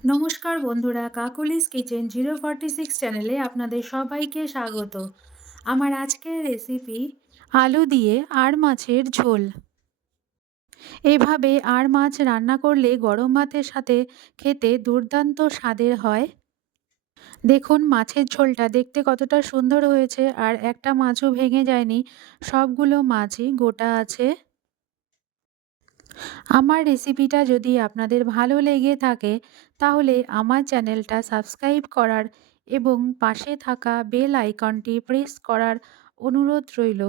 নমস্কার বন্ধুরা, Kokkalis kitchen 046 চ্যানেলে আপনাদের সবাইকে স্বাগত। আমার আজকের রেসিপি আলু দিয়ে আড় মাছের ঝোল। এভাবে আড় মাছ রান্না করলে গরম ভাতের সাথে খেতে দুর্দান্ত স্বাদের হয়। দেখুন মাছের ঝোলটা দেখতে কতটা সুন্দর হয়েছে, আর একটা মাছও ভেঙে যায়নি, সবগুলো মাছই গোটা আছে। আমার রেসিপিটা যদি আপনাদের ভালো লেগে থাকে তাহলে আমার চ্যানেলটা সাবস্ক্রাইব করার এবং পাশে থাকা বেল আইকনটি প্রেস করার অনুরোধ রইল।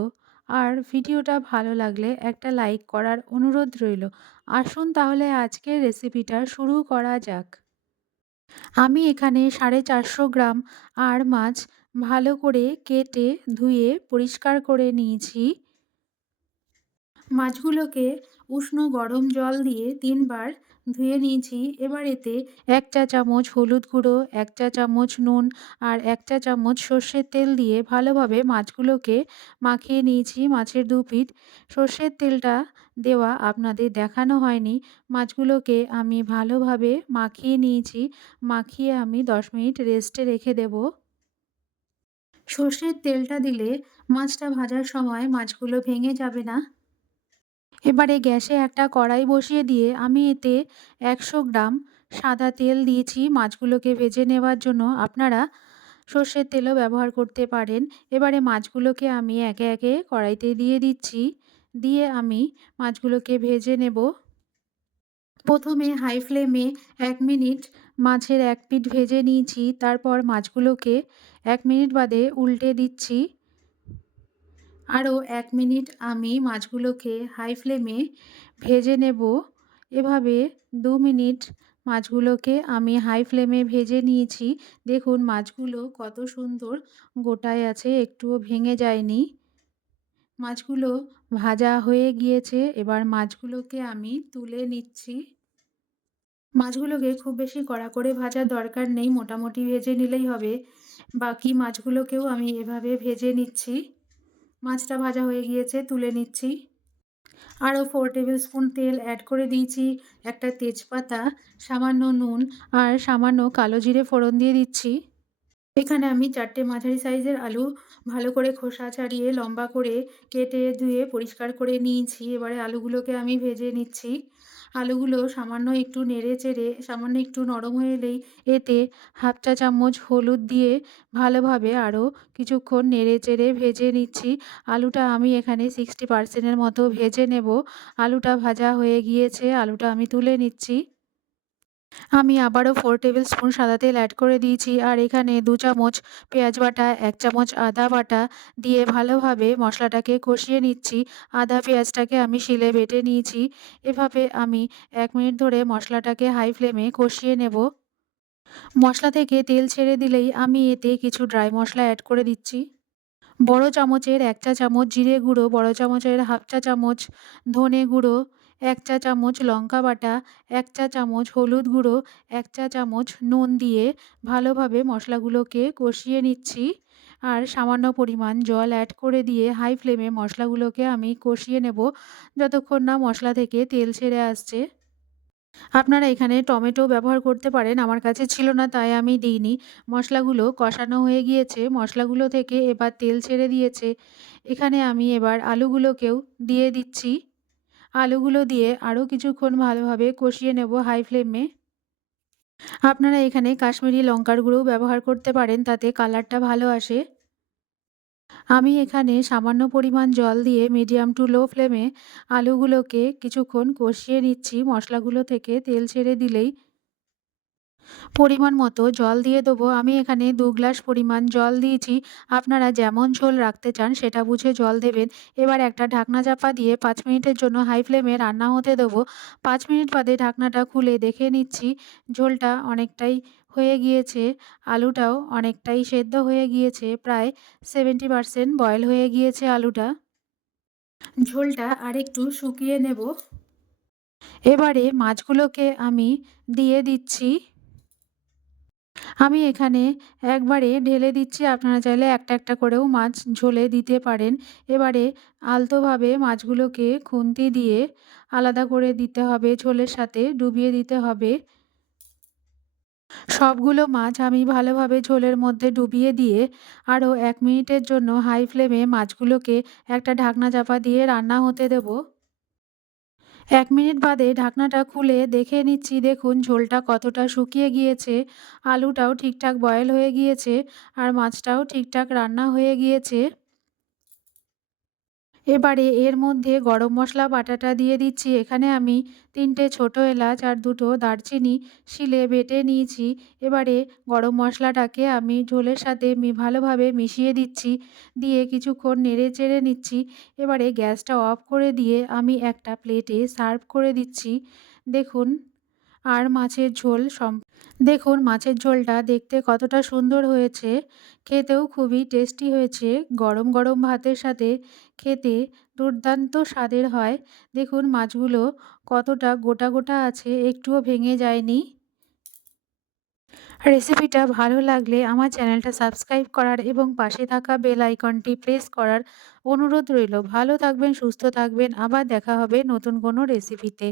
আর ভিডিওটা ভালো লাগলে একটা লাইক করার অনুরোধ রইল। আসুন তাহলে আজকের রেসিপিটা শুরু করা যাক। আমি এখানে 450 গ্রাম আড় মাছ ভালো করে কেটে ধুয়ে পরিষ্কার করে নিয়েছি। মাছগুলোকে উষ্ণ গরম জল দিয়ে 3 বার ধুয়ে নিয়েছি। এবার এতে 1 চা চামচ হলুদ গুঁড়ো, 1 চা চামচ নুন আর 1 চা চামচ সর্ষের তেল দিয়ে ভালোভাবে মাছগুলোকে মাখিয়ে নিয়েছি। মাছের 2 পিঠ সর্ষের তেলটা দেওয়া আপনাদের দেখানো হয়নি। মাছগুলোকে আমি ভালোভাবে মাখিয়ে নিয়েছি। মাখিয়ে আমি 10 মিনিট রেস্টে রেখে দেব। সর্ষের তেলটা দিলে মাছটা ভাজার সময় মাছগুলো ভেঙে যাবে না। এবারে গ্যাসে একটা কড়াই বসিয়ে দিয়ে আমি এতে 100 গ্রাম সাদা তেল দিয়েছি মাছগুলোকে ভেজে নেওয়ার জন্য। আপনারা সর্ষের তেলও ব্যবহার করতে পারেন। এবারে মাছগুলোকে আমি একে একে কড়াইতে দিয়ে দিচ্ছি। দিয়ে আমি মাছগুলোকে ভেজে নেব। প্রথমে হাই ফ্লেমে 1 মিনিট মাছের এক পিঠ ভেজে নিয়েছি। তারপর মাছগুলোকে 1 মিনিট বাদে উল্টে দিচ্ছি। আরও 1 মিনিট আমি মাছগুলোকে হাই ফ্লেমে ভেজে নেব। এভাবে 2 মিনিট মাছগুলোকে আমি হাই ফ্লেমে ভেজে নিয়েছি। দেখুন মাছগুলো কত সুন্দর গোটায় আছে, একটুও ভেঙে যায়নি। মাছগুলো ভাজা হয়ে গিয়েছে। এবার মাছগুলোকে আমি তুলে নিচ্ছি। মাছগুলোকে খুব বেশি কড়া করে ভাজার দরকার নেই, মোটামুটি ভেজে নিলেই হবে। বাকি মাছগুলোকেও আমি এভাবে ভেজে নিচ্ছি। মাছটা ভাজা হয়ে গিয়েছে, তুলে নিচ্ছি। আরও 4 টেবিল স্পুন তেল অ্যাড করে দিয়েছি। একটা তেজপাতা, সামান্য নুন আর সামান্য কালো জিরে ফোড়ন দিয়ে দিচ্ছি। এখানে আমি 4টে মাঝারি সাইজের আলু ভালো করে খোসা ছাড়িয়ে লম্বা করে কেটে ধুয়ে পরিষ্কার করে নিয়েছি। এবারে আলুগুলোকে আমি ভেজে নিচ্ছি। আলুগুলো সামান্য একটু নেড়ে চেড়ে সামান্য একটু নরম হয়ে এলেই এতে হাফ চা চামচ হলুদ দিয়ে ভালোভাবে আরও কিছুক্ষণ নেড়ে চেড়ে ভেজে নিচ্ছি। আলুটা আমি এখানে 60% এর মতো ভেজে নেব। আলুটা ভাজা হয়ে গিয়েছে, আলুটা আমি তুলে নিচ্ছি। আমি আবারও 4 টেবিল স্পুন সাদা তেল অ্যাড করে দিয়েছি। আর এখানে 2 চামচ পেঁয়াজ বাটা, 1 চামচ আদা বাটা দিয়ে ভালোভাবে মশলাটাকে কষিয়ে নিচ্ছি। আদা পেঁয়াজটাকে আমি শিলে বেটে নিয়েছি। এভাবে আমি 1 মিনিট ধরে মশলাটাকে হাই ফ্লেমে কষিয়ে নেব। মশলা থেকে তেল ছেড়ে দিলেই আমি এতে কিছু ড্রাই মশলা অ্যাড করে দিচ্ছি। বড় চামচের 1 চা চামচ জিরে গুঁড়ো, বড় চামচের হাফ চা চামচ ধনে গুঁড়ো, 1 চা চামচ লঙ্কা বাটা, 1 চা চামচ হলুদ গুঁড়ো, 1 চা চামচ নুন দিয়ে ভালোভাবে মশলাগুলোকে কষিয়ে নিচ্ছি। আর সামান্য পরিমাণ জল অ্যাড করে দিয়ে হাই ফ্লেমে মশলাগুলোকে আমি কষিয়ে নেব যতক্ষণ না মশলা থেকে তেল ছেড়ে আসছে। আপনারা এখানে টমেটো ব্যবহার করতে পারেন, আমার কাছে ছিল না তাই আমি দিইনি। মশলাগুলো কষানো হয়ে গিয়েছে, মশলাগুলো থেকে এবার তেল ছেড়ে দিয়েছে। এখানে আমি এবার আলুগুলোকেও দিয়ে দিচ্ছি। আলুগুলো দিয়ে আরও কিছুক্ষণ ভালোভাবে কষিয়ে নেব হাই ফ্লেমে। আপনারা এখানে কাশ্মীরি লঙ্কার গুঁড়োও ব্যবহার করতে পারেন, তাতে কালারটা ভালো আসে। আমি এখানে সামান্য পরিমাণ জল দিয়ে মিডিয়াম টু লো ফ্লেমে আলুগুলোকে কিছুক্ষণ কষিয়ে নিচ্ছি। মশলাগুলো থেকে তেল ছেড়ে দিলেই পরিমাণ মতো জল দিয়ে দেবো। আমি এখানে 2 গ্লাস পরিমাণ জল দিয়েছি। আপনারা যেমন ঝোল রাখতে চান সেটা বুঝে জল দেবেন। এবার একটা ঢাকনা চাপা দিয়ে 5 মিনিটের জন্য হাই ফ্লেমে রান্না হতে দেবো। 5 মিনিট বাদে ঢাকনাটা খুলে দেখে নিচ্ছি ঝোলটা অনেকটাই হয়ে গিয়েছে। আলুটাও অনেকটাই সেদ্ধ হয়ে গিয়েছে, প্রায় 70% বয়েল হয়ে গিয়েছে আলুটা। ঝোলটা আরেকটু শুকিয়ে নেব। এবারে মাছগুলোকে আমি দিয়ে দিচ্ছি। আমি এখানে একবারে ঢেলে দিচ্ছি, আপনারা চাইলে একটা একটা করেও মাছ ঝোলে দিতে পারেন। এবারে আলতোভাবে মাছগুলোকে খুন্তি দিয়ে আলাদা করে দিতে হবে, ঝোলের সাথে ডুবিয়ে দিতে হবে। সবগুলো মাছ আমি ভালোভাবে ঝোলের মধ্যে ডুবিয়ে দিয়ে আরও ১ মিনিটের জন্য হাই ফ্লেমে মাছগুলোকে একটা ঢাকনা চাপা দিয়ে রান্না হতে দেব। ১ মিনিট বাদে ঢাকনাটা খুলে দেখে নিচ্ছি, দেখুন ঝোলটা কতটা শুকিয়ে গিয়েছে, আলুটাও ঠিকঠাক বয়েল হয়ে গিয়েছে আর মাছটাও ঠিকঠাক রান্না হয়ে গিয়েছে। এবারে এর মধ্যে গরম মশলা বাটাটা দিয়ে দিচ্ছি। এখানে আমি ৩ টে ছোট এলাচ আর ২ টো দারচিনি শিলে বেটে নিয়েছি। এবারে গরম মশলাটাকে আমি ঝোলের সাথে ভালোভাবে মিশিয়ে দিচ্ছি। দিয়ে কিছুক্ষণ নেড়ে চেড়ে নিচ্ছি। এবারে গ্যাসটা অফ করে দিয়ে আমি একটা প্লেটে সার্ভ করে দিচ্ছি। দেখুন আর মাছের ঝোল দেখুন মাছের ঝোলটা দেখতে কতটা সুন্দর হয়েছে, খেতেও খুবই টেস্টি হয়েছে। গরম গরম ভাতের সাথে খেতে দুর্দান্ত স্বাদের হয়। দেখুন মাছগুলো কতটা গোটা গোটা আছে, একটুও ভেঙে যায়নি। রেসিপিটা ভালো লাগলে আমার চ্যানেলটা সাবস্ক্রাইব করার এবং পাশে থাকা বেল আইকনটি প্রেস করার অনুরোধ রইল। ভালো থাকবেন, সুস্থ থাকবেন। আবার দেখা হবে নতুন কোনো রেসিপিতে।